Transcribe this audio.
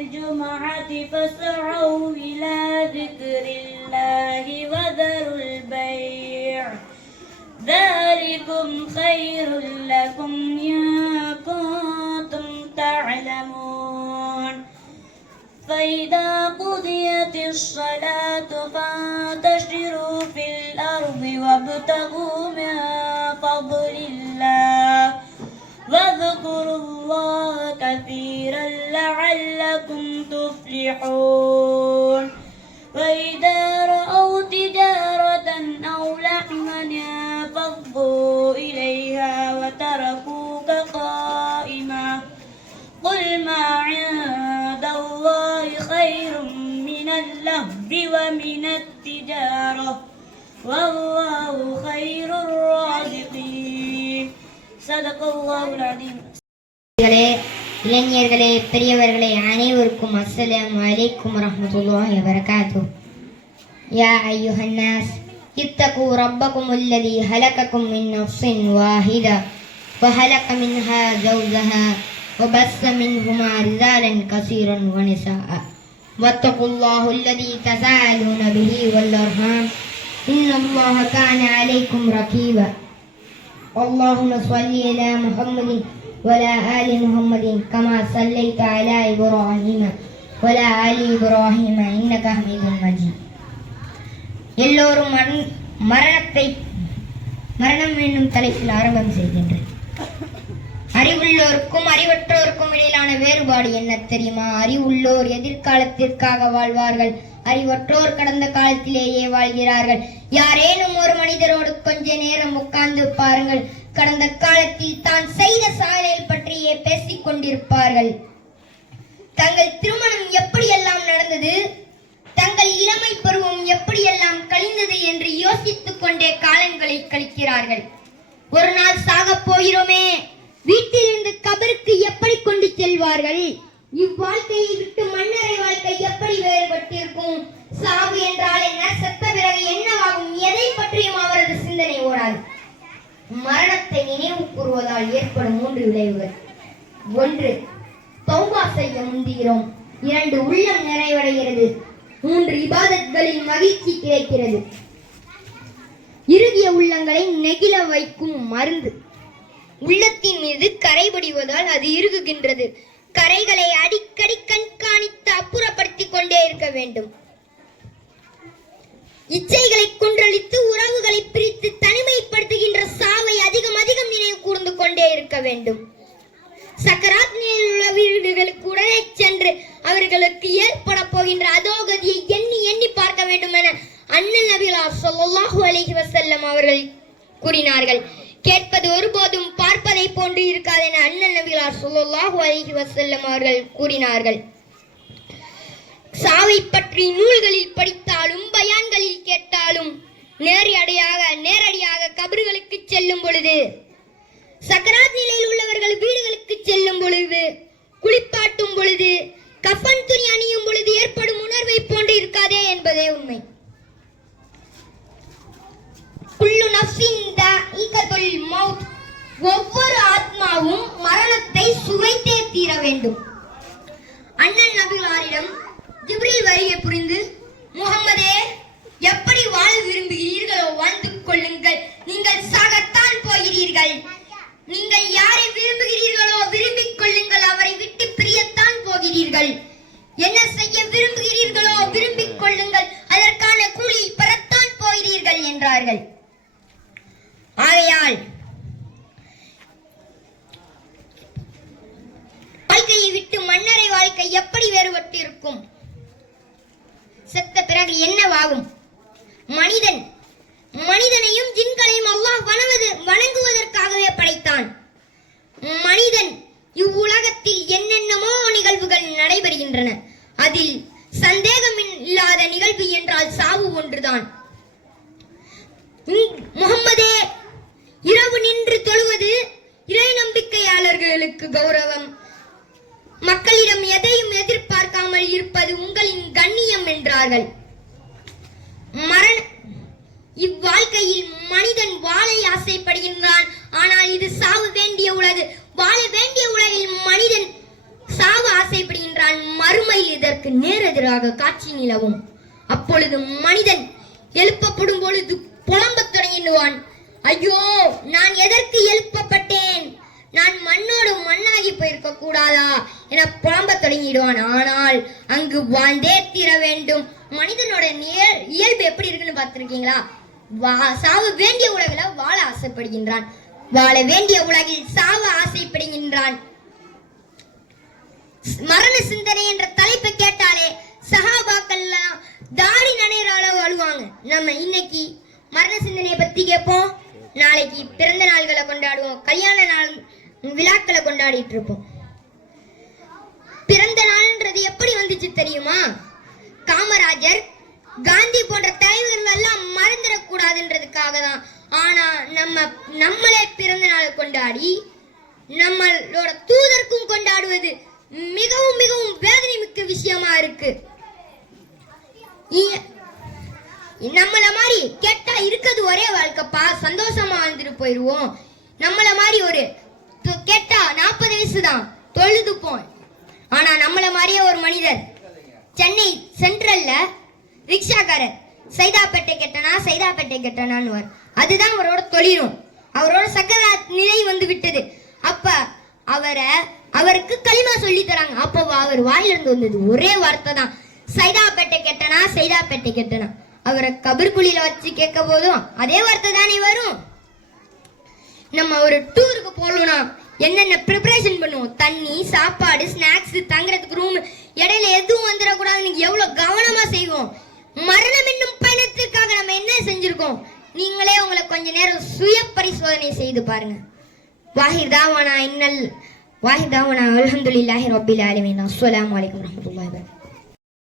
الجمعة فاسعوا إلى ذكر الله وذروا البيع ذلكم خير لكم إن كنتم تعلمون فإذا قضيت الصلاة فانتشروا في الأرض وابتغوا كثيرا لعلكم تفلحون. وإذا رأوا تجارة أو لحما انفضوا إليها وتركوك قائما. قل ما عند الله خير من اللهو ومن التجارة. والله خير الرازقين. صدق الله العظيم. இளைஞர்களே, இளைஞர்களே பெரியவர்களே அனைவருக்கும் அஸ்ஸலாமு அலைக்கும் வரஹ்மத்துல்லாஹி வபரகாத்துஹ் யா அய்யுஹன் நாஸ் اتقوا ربكم الذي خلقكم من نفس واحدة وخلق منها زوجها وبث منهما رجالا كثيرا ونساء واتقوا الله الذي تساءلون به والأرحام إن الله كان عليكم رقيبا اللهم صل على محمد وعلى آل محمد كما صليت على إبراهيم وعلى آل إبراهيم إنك حميد مجيد எல்லோரும் மரண- மரணத்தை மரணம் என்னும் தலைப்பில் ஆரம்பம் செய்கின்றேன் அறிவுள்ளோருக்கும் அறிவற்றோருக்கும் இடையிலான வேறுபாடு என்ன தெரியுமா அறிவுள்ளோர் எதிர்காலத்திற்காக வாழ்வார்கள் அறிவற்றோர் கடந்த காலத்திலேயே வாழ்கிறார்கள் யாரேனும் ஒரு மனிதரோடு கொஞ்ச நேரம் உட்கார்ந்து பாருங்கள் கடந்த காலத்தில் தான் செய்த சாயல் பற்றியே பேசிக் கொண்டிருப்பார்கள். தங்கள் திருமணம் எப்படியெல்லாம் நடந்தது? தங்கள் இளமை பருவம் எப்படியெல்லாம் கழிந்தது என்று யோசித்துக் கொண்டே காலங்களை கழிக்கிறார்கள். ஒரு நாள் சாகப் போகிறோமே. வீட்டிலிருந்து கபருக்கு எப்படி கொண்டு செல்வார்கள்? இவ்வாழ்க்கையை விட்டு மன்னரை வாழ்க்கை எப்படி வேறுபட்டிருக்கும்? சாவு என்றால் என்ன செத்த பிறகு என்னவாகும் எதை பற்றியும் அவரது சிந்தனை ஓடாது மரணத்தை நினைவு கூறுவதால் ஏற்படும் மூன்று விளைவுகள். ஒன்று தௌபா செய்ய முந்துகிறோம். இரண்டு உள்ளம் நிறைவடைகிறது. மூன்று இபாதத்களில் மகிழ்ச்சி கிடைக்கிறது. இறுகிய உள்ளங்களை நெகிழ வைக்கும் மருந்து. உள்ளத்தின் மீது கரைபடிவதால் அது இறுகுகின்றது. கரைகளை அடிக்கடி கண்காணித்து அப்புறப்படுத்திக் கொண்டே இருக்க வேண்டும். இச்சைகளை குன்றளித்து உறவுகளை பிரித்து தனிமைப்படுத்துகின்ற கொண்டே இருக்க வேண்டும். சக்கராத்னியில் உள்ள வீடுகளுக்கு உடனே சென்று அவர்களுக்கு ஏற்பட போகின்ற அதோகதியை எண்ணி எண்ணி பார்க்க வேண்டும் என அண்ணன் நபிலா சொல்லாஹு அலைஹி வசல்லம் அவர்கள் கூறினார்கள். கேட்பது ஒருபோதும் பார்ப்பதை போன்று இருக்காது என அண்ணன் நபிலா சொல்லாஹு அலைஹி வசல்லம் அவர்கள் கூறினார்கள். சாவை பற்றி நூல்களில் படித்தாலும் பயான்களில் கேட்டாலும் நேரடியாக நேரடியாக கபர்களுக்கு செல்லும் பொழுது சக்கராத் நிலையில் உள்ளவர்கள் வீடுகளுக்கு செல்லும் பொழுது குளிப்பாட்டும் பொழுது கஃபன் துணி அணியும் பொழுது ஏற்படும் உணர்வை போன்று இருக்காதே என்பதே உண்மை. குல்லு நஃப்ஸின் தாஇகத்துல் மவுத் ஒவ்வொரு ஆத்மாவும் மரணத்தை சுவைத்தே தீர வேண்டும். அண்ணன் நபிகளாரிடம் ஜிப்ரில் வரியை புரிந்து முகமதே எப்படி வாழ விரும்புகிறீர்களோ வாழ்ந்து கொள்ளுங்கள். நீங்கள் சாகத்தான் போகிறீர்கள். நீங்கள் யாரை விரும்புகிறீர்களோ விரும்பிக் கொள்ளுங்கள். அவரை விட்டு பிரியத்தான் போகிறீர்கள். என்ன செய்ய விரும்புகிறீர்களோ விரும்பிக் கொள்ளுங்கள். அதற்கான கூலி பெறத்தான் போகிறீர்கள் என்றார்கள். ஆகையால் வாழ்க்கையை விட்டு மன்னரை வாழ்க்கை எப்படி வேறுபட்டு இருக்கும் செத்த பிறகு என்னவாகும்? மனிதன் மனிதனையும் ஜின்களையும் அல்லாஹ் வணவது வணங்குவதற்காகவே படைத்தான். மனிதன் இவ்வுலகத்தில் என்னென்னமோ நிகழ்வுகள் நடைபெறுகின்றன. அதில் சந்தேகம் இல்லாத நிகழ்வு என்றால் சாவு ஒன்றுதான். முகம்மதே இரவு நின்று தொழுவது இறை நம்பிக்கையாளர்களுக்கு கௌரவம். மக்களிடம் எதையும் எதிர்பார்க்காமல் இருப்பது உங்களின் கண்ணியம் என்றார்கள். மரண இவ்வாழ்க்கையில் மனிதன் வாழை ஆசைப்படுகின்றான். ஆனால் இது சாவு வேண்டிய உலகு. வாழ வேண்டிய உலகில் மனிதன் சாவு ஆசைப்படுகின்றான். மறுமையில் இதற்கு நேரெதிராக காட்சி நிலவும். அப்பொழுது மனிதன் எழுப்பப்படும் பொழுது புலம்பத் தொடங்கிடுவான். ஐயோ நான் எதற்கு எழுப்பப்பட்டேன்? நான் மண்ணோடு மண்ணாகி போயிருக்க கூடாதா? என புலம்பத் தொடங்கிடுவான். ஆனால் அங்கு வாழ்ந்தே தீர வேண்டும். மனிதனோட இயல்பு எப்படி இருக்குன்னு பார்த்துருக்கீங்களா? சாவ வேண்டிய உலகில் வாழ ஆசைப்படுகின்றான். வாழ வேண்டிய உலகில் சாவ ஆசைப்படுகின்றான். மரண சிந்தனை என்ற தலைப்பை கேட்டாலே சஹாபாக்கள்லாம் தாடி நனைகிற அளவு அழுவாங்க. நம்ம இன்னைக்கு மரண சிந்தனையை பத்தி கேட்போம். நாளைக்கு பிறந்த நாள்களை கொண்டாடுவோம். கல்யாண நாள் விழாக்களை கொண்டாடிட்டு இருப்போம். பிறந்த நாள்ன்றது எப்படி வந்துச்சு தெரியுமா? காமராஜர் காந்தி போன்ற தலைவர்கள் எல்லாம் மறந்துடக்கூடாதுன்றதுக்காக தான் ஆனா நம்ம நம்மளே பிறந்த நாளை கொண்டாடி நம்மளோட தூதருக்கும் கொண்டாடுவது மிகவும் மிகவும் வேதனை மிக்க விஷயமா இருக்கு. நம்மள மாதிரி கெட்டா இருக்கிறது ஒரே வாழ்க்கைப்பா சந்தோஷமா வாழ்ந்துட்டு போயிடுவோம் நம்மள மாதிரி ஒரு கெட்டா நாற்பது வயசு தான் தொழுதுப்போம் ஆனா நம்மள மாதிரியே ஒரு மனிதர் சென்னை சென்ட்ரல்ல ரிக்ஷாக்காரர் சைதாப்பேட்டை கெட்டனா சைதாப்பேட்டை கெட்டனான்னு அதுதான் அவரோட தொழிலும். அவரோட சக்கர நிலை வந்து விட்டது. அப்ப அவரை அவருக்கு களிமா சொல்லி தராங்க. அப்போ அவர் வாயிலிருந்து வந்தது ஒரே வார்த்தை தான். சைதாப்பேட்டை கெட்டனா சைதாப்பேட்டை கெட்டனா. அவரை கபர்குழியில வச்சு கேட்க போதும். அதே வார்த்தை தானே வரும். நம்ம ஒரு டூருக்கு போகணும்னா என்னென்ன ப்ரிப்பரேஷன் பண்ணுவோம்? தண்ணி சாப்பாடு ஸ்நாக்ஸ் தங்குறதுக்கு ரூம் இடையில எதுவும் வந்துடக்கூடாதுன்னு எவ்வளோ கவனமா செய்வோம் மரணம் என்னும் பயணத்திற்காக நம்ம என்ன செஞ்சிருக்கோம் நீங்களே உங்களை கொஞ்ச நேரம் சுய பரிசோதனை செய்து பாருங்க. வாஹிர் இன்னல் வாஹிர் அலமதுல்லாஹி ரபில் ரப்பில் ஆலமீன். அஸ்ஸலாமு அலைக்கும்